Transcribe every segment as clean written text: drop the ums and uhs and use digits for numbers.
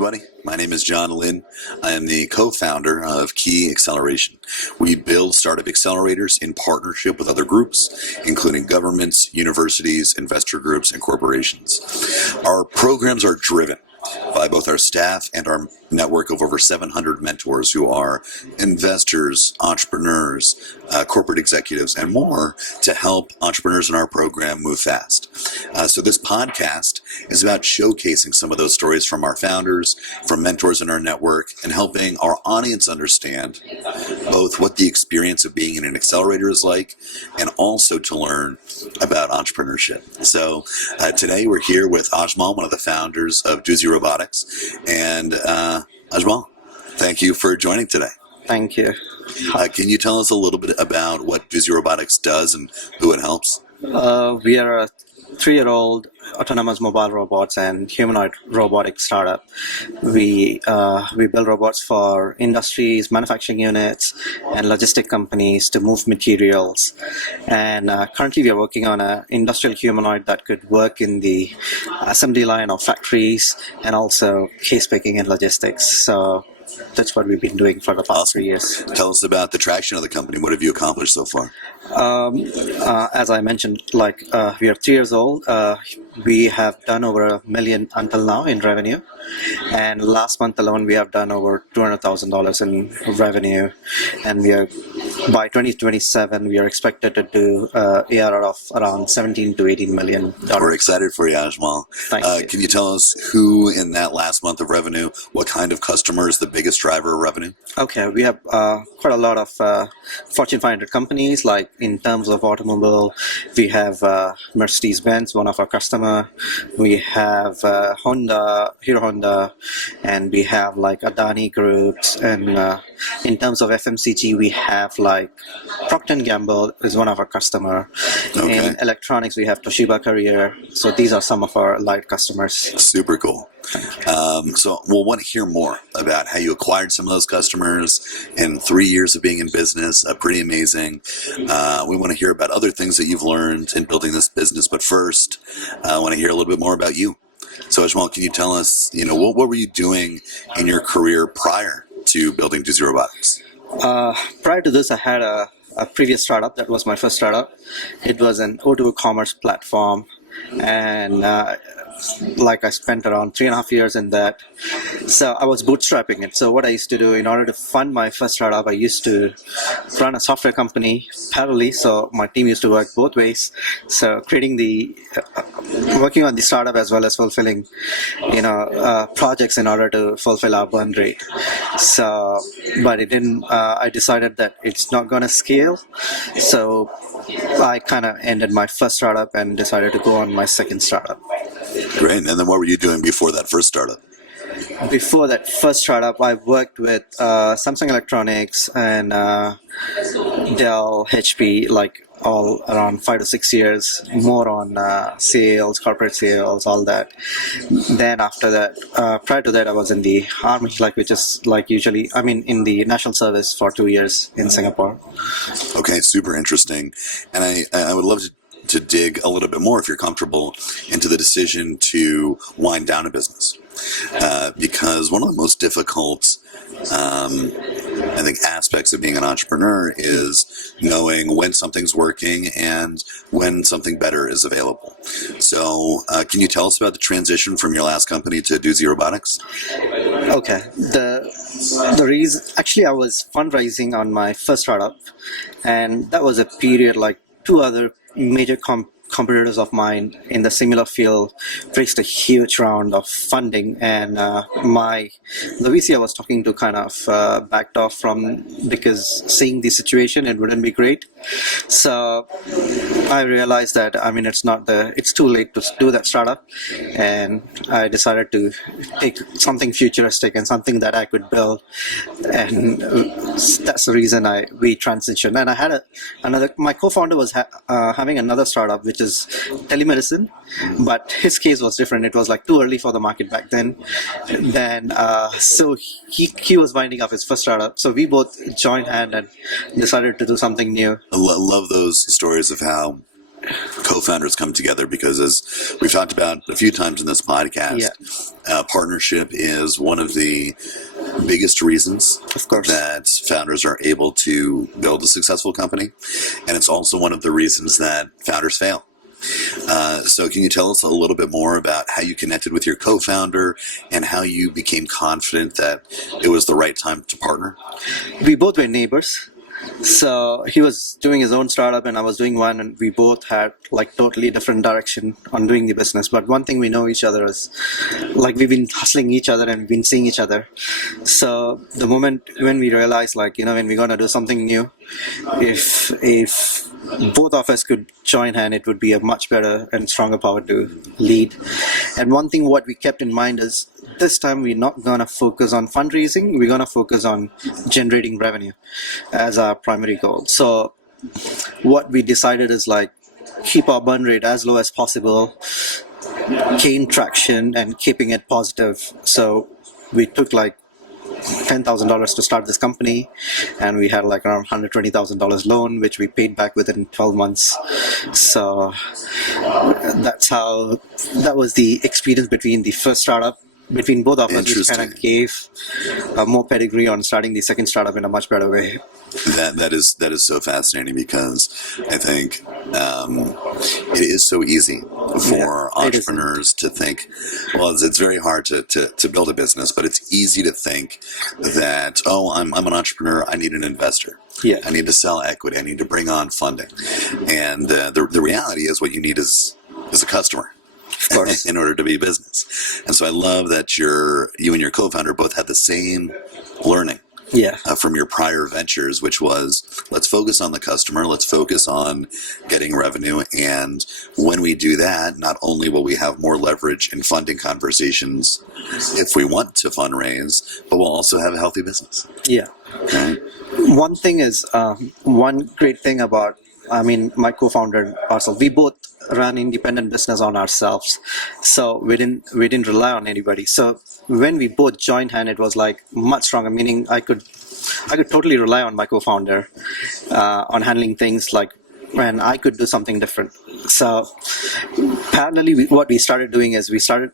everybody. My name is John Lynn. I am the co-founder of QUAY Acceleration. We build startup accelerators in partnership with other groups, including governments, universities, investor groups, and corporations. Our programs are driven by both our staff and our network of over 700 mentors who are investors, entrepreneurs, corporate executives, and more to help entrepreneurs in our program move fast. So this podcast is about showcasing some of those stories from our founders, from mentors in our network, and helping our audience understand both what the experience of being in an accelerator is like and also to learn about entrepreneurship. So today we're here with Ajmal, one of the founders of Doozy Robotics. And Ajmal, thank you for joining today. Thank you. Can you tell us a little bit about what Doozy Robotics does and who it helps? We are a 3-year-old autonomous mobile robots and humanoid robotics startup. We build robots for industries, manufacturing units, and logistic companies to move materials. And currently we are working on an industrial humanoid that could work in the assembly line of factories and also case picking and logistics. So that's what we've been doing for the past 3 years. Tell us about the traction of the company. What have you accomplished so far? As I mentioned, we are 3 years old. We have done over $1 million until now in revenue, and last month alone we have done over $200,000 in revenue, and we are by 2027 we are expected to do ARR of around $17 to $18 million. We're excited for you, Ajmal. Thank you. Can you tell us who in that last month of revenue, what kind of customer is the biggest driver of revenue? Okay, we have quite a lot of Fortune 500 companies. Like in terms of automobile, we have Mercedes-Benz, one of our customer. We have Hero Honda, and we have like Adani Groups. And in terms of FMCG, we have like Procter & Gamble is one of our customer. Okay. In electronics, we have Toshiba Carrier. So these are some of our light customers. Super cool. So we'll want to hear more about how you acquired some of those customers in 3 years of being in business. Pretty amazing. We want to hear about other things that you've learned in building this business. But first, I want to hear a little bit more about you. So Ajmal, can you tell us, what were you doing in your career prior to building Doozy Robotics? Prior to this, I had a previous startup. That was my first startup. It was an O2O commerce platform, and I spent around 3.5 years in that. So I was bootstrapping it. So what I used to do in order to fund my first startup, I used to run a software company parallelly. So my team used to work both ways. So working on the startup as well as fulfilling, projects in order to fulfill our burn rate. So, but it didn't. I decided that it's not going to scale. So I kind of ended my first startup and decided to go on my second startup. Great. And then what were you doing before that first startup? Before that first startup, I worked with Samsung Electronics and Dell, HP, like all around 5 to 6 years, more on sales, corporate sales, all that. Then after that, prior to that, I was in the army, which is usually, in the national service for 2 years in Singapore. Okay, super interesting. And I would love to dig a little bit more, if you're comfortable, into the decision to wind down a business. Because one of the most difficult, aspects of being an entrepreneur is knowing when something's working and when something better is available. So can you tell us about the transition from your last company to Doozy Robotics? Okay. The reason, actually, I was fundraising on my first startup, and that was a period like 2 other major competitors of mine in the similar field raised a huge round of funding, and the VC I was talking to kind of backed off from, because seeing the situation, it wouldn't be great. So I realized that it's too late to do that startup, and I decided to take something futuristic and something that I could build, and that's the reason we transitioned. And I had my co-founder was having another startup which is telemedicine, but his case was different. It was like too early for the market back then. So he was winding up his first startup. So we both joined hand and decided to do something new. I love those stories of how co-founders come together because, as we've talked about a few times in this podcast, partnership is one of the biggest reasons Of course. that founders are able to build a successful company, and it's also one of the reasons that founders fail. So can you tell us a little bit more about how you connected with your co-founder and how you became confident that it was the right time to partner? We both were neighbors. So he was doing his own startup and I was doing one, and we both had like totally different direction on doing the business. But one thing we know each other is like we've been hustling each other and we've been seeing each other. So the moment when we realized like, when we're going to do something new, if both of us could join hand, it would be a much better and stronger power to lead. And one thing what we kept in mind is this time we're not going to focus on fundraising, we're going to focus on generating revenue as our primary goal. So what we decided is like keep our burn rate as low as possible, gain traction and keeping it positive. So we took like $10,000 to start this company, and we had like around $120,000 loan, which we paid back within 12 months. So that was the experience between the first startup, between both of us, which kind of gave more pedigree on starting the second startup in a much better way. That is so fascinating because I think it is so easy for entrepreneurs to think, well, it's very hard to build a business, but it's easy to think that, oh, I'm an entrepreneur, I need an investor. Yeah. I need to sell equity, I need to bring on funding. And the reality is what you need is a customer. Of course. In order to be business. And so I love that you and your co-founder both had the same learning. Yeah. From your prior ventures, which was, let's focus on the customer, let's focus on getting revenue, and when we do that, not only will we have more leverage in funding conversations if we want to fundraise, but we'll also have a healthy business. Yeah. Okay? One thing is, one great thing about, my co-founder and ourselves, we both run independent business on ourselves, so we didn't rely on anybody. So when we both joined hand, it was like much stronger, meaning I could totally rely on my co-founder on handling things, like when I could do something different. So parallelly, what we started doing is we started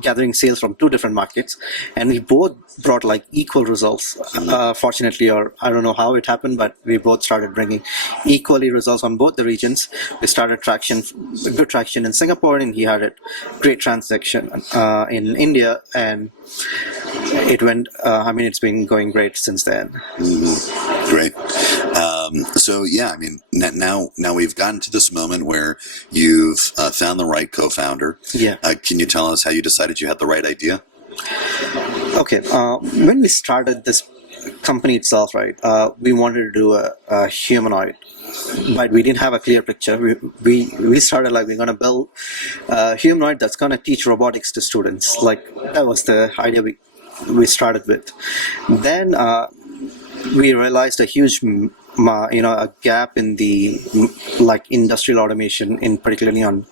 gathering sales from two different markets, and we both brought like equal results. Fortunately, or I don't know how it happened, but we both started bringing equally results on both the regions. We started good traction in Singapore, and he had a great transaction in India, and it went. It's been going great since then. Mm-hmm. Great. So yeah, now we've gotten to this moment where you've found the right co-founder. Yeah. Can you tell us how you decided you had the right idea? Okay. When we started this company itself, right, we wanted to do a humanoid, but we didn't have a clear picture. We started like we're going to build a humanoid that's going to teach robotics to students. Like that was the idea we started with. Then we realized a huge a gap in the like industrial automation, in particularly on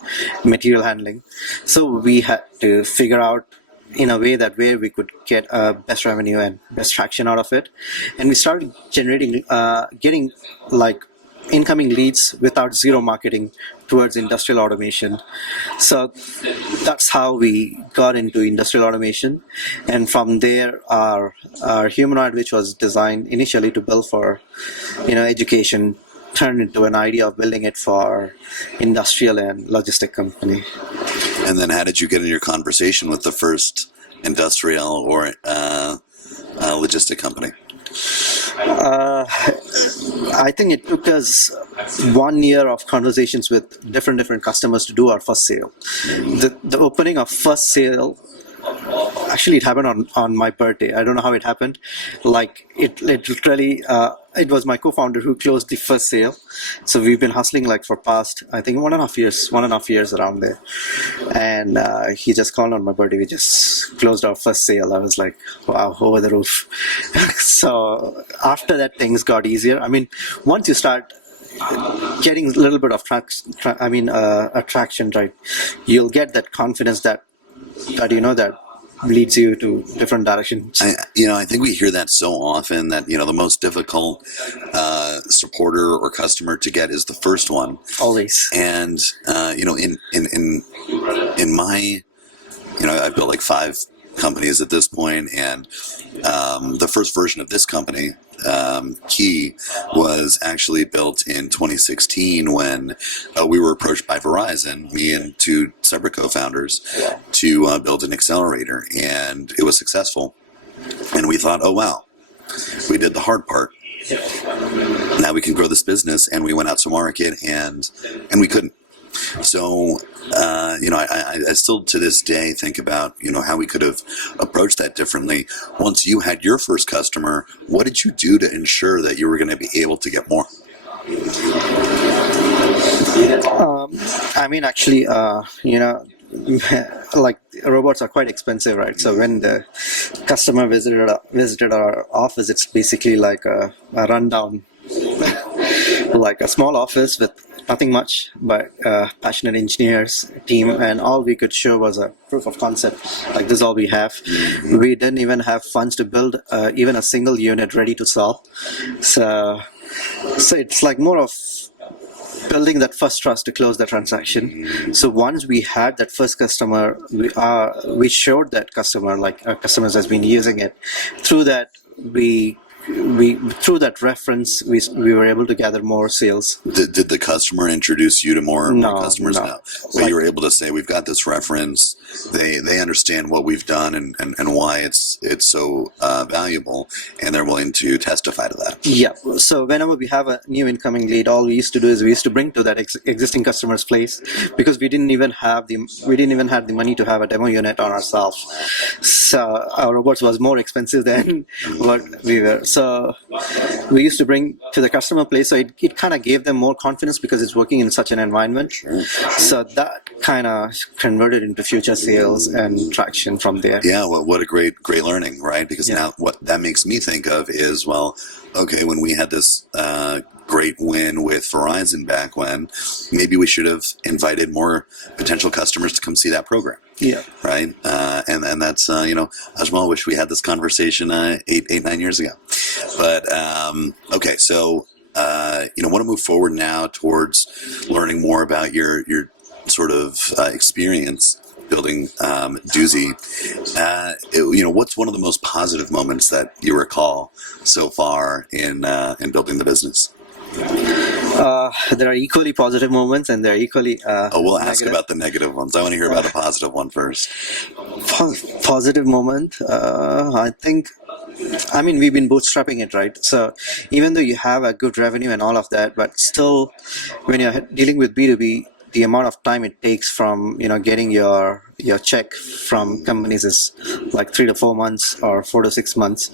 material handling. So we had to figure out in a way that where we could get best revenue and best traction out of it, and we started getting like incoming leads without zero marketing towards industrial automation. So that's how we got into industrial automation, and from there our humanoid, which was designed initially to build for education, turned into an idea of building it for industrial and logistic company. And then how did you get in your conversation with the first industrial or logistic company? I think it took us 1 year of conversations with different customers to do our first sale. The opening of first sale, actually it happened on my birthday. I don't know how it happened. Like it literally, it was my co-founder who closed the first sale. So we've been hustling like for past, I think 1.5 years around there. And he just called on my birthday. We just closed our first sale. I was like, wow, over the roof. So after that, things got easier. Once you start getting a little bit of attraction, right, you'll get that confidence that leads you to different directions. I think we hear that so often that the most difficult supporter or customer to get is the first one. Always. And in my I've built like 5 companies at this point, and the first version of this company, Key, was actually built in 2016 when we were approached by Verizon, me and 2 separate co-founders, to build an accelerator, and it was successful. And we thought, oh wow, we did the hard part. Now we can grow this business, and we went out to market, and we couldn't. So, I still to this day think about, how we could have approached that differently. Once you had your first customer, what did you do to ensure that you were going to be able to get more? Actually, like robots are quite expensive, right? So when the customer visited our office, it's basically like a rundown, like a small office with nothing much but passionate engineers team, and all we could show was a proof of concept, like this is all we have. We didn't even have funds to build even a single unit ready to sell. So it's like more of building that first trust to close the transaction. So once we had that first customer, we showed that customer, like our customers has been using it. Through that, through that reference, we were able to gather more sales. Did the customer introduce you to more customers? No. But you were able to say, we've got this reference. They understand what we've done and why it's so valuable, and they're willing to testify to that. Yeah. So whenever we have a new incoming lead, all we used to do is we used to bring to that existing customer's place, because we didn't even have the money to have a demo unit on ourselves. So our robots was more expensive than what we were. So we used to bring to the customer place, so it kind of gave them more confidence because it's working in such an environment. So that kind of converted into future sales and traction from there. Yeah, well, what a great learning, right? Because now what that makes me think of is, well, okay, when we had this great win with Verizon back when, maybe we should have invited more potential customers to come see that program. Yeah. Right. And that's, Ajmal, wish we had this conversation 9 years ago. But, okay. So, want to move forward now towards learning more about your sort of experience building Doozy. What's one of the most positive moments that you recall so far in building the business? There are equally positive moments, and there are equally we'll ask about the negative ones. I want to hear about the positive one first. Positive moment, I think, we've been bootstrapping it, right? So even though you have a good revenue and all of that, but still, when you're dealing with B2B, the amount of time it takes from getting your check from companies is like 3 to 4 months or 4 to 6 months.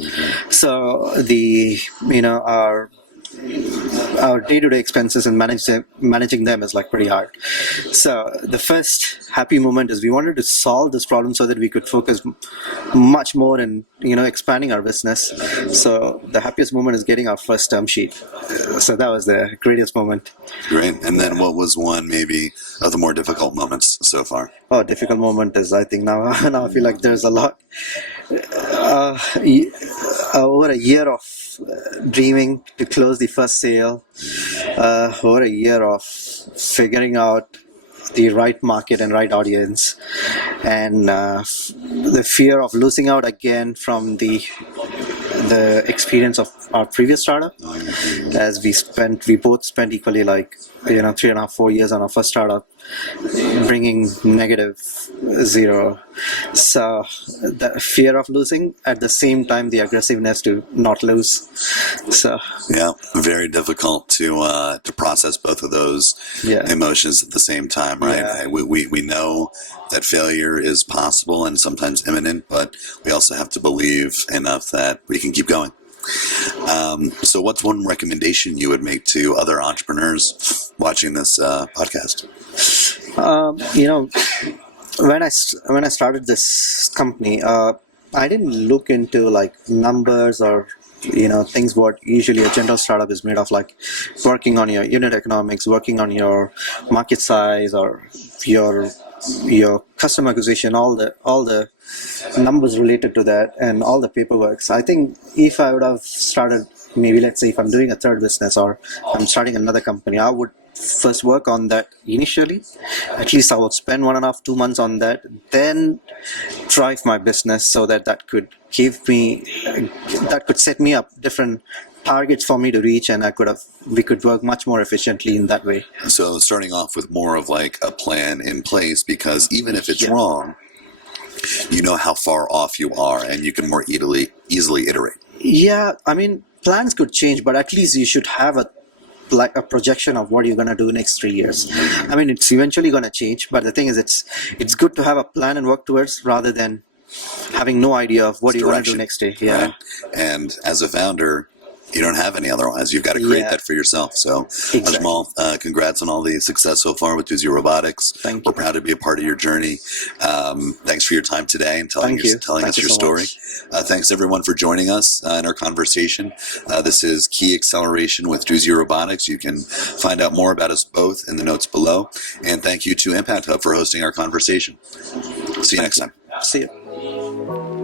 So our day-to-day expenses and managing them is like pretty hard. So the first happy moment is we wanted to solve this problem so that we could focus much more in expanding our business. So the happiest moment is getting our first term sheet. So that was the greatest moment. Great. And then what was one maybe of the more difficult moments so far? Oh, difficult moment is, I think now I feel like there's a lot. Over a year of dreaming to close the first sale, over a year of figuring out the right market and right audience, and the fear of losing out again from the experience of our previous startup, as we both spent equally like 3.5-4 years on our first startup, bringing -0. So the fear of losing, at the same time the aggressiveness to not lose. So yeah, very difficult to process both of those emotions at the same time, right? Yeah. We know that failure is possible and sometimes imminent, but we also have to believe enough that we can keep going. So what's one recommendation you would make to other entrepreneurs watching this podcast? When I started this company, I didn't look into like numbers or things what usually a general startup is made of, like working on your unit economics, working on your market size, or your customer acquisition, all the numbers related to that, and all the paperwork. So I think if I would have started, maybe let's say if I'm doing a third business or I'm starting another company, I would first work on that initially. At least I would spend 1.5, 2 months on that, then drive my business so that that could set me up different targets for me to reach, and we could work much more efficiently in that way. So starting off with more of like a plan in place, because even if it's wrong, you know how far off you are and you can more easily iterate. Yeah, I mean, plans could change, but at least you should have a projection of what you're going to do next 3 years. I mean, it's eventually going to change, but the thing is, it's good to have a plan and work towards rather than having no idea of what you're going to do next day. Yeah. Right? And as a founder, you don't have any otherwise. You've got to create that for yourself. So, exactly. Ajmal, congrats on all the success so far with Doozy Robotics. Thank you. We're proud to be a part of your journey. Thanks for your time today and telling us your story. Thanks everyone for joining us in our conversation. This is QUAY Acceleration with Doozy Robotics. You can find out more about us both in the notes below. And thank you to Impact Hub for hosting our conversation. See you next time. See you.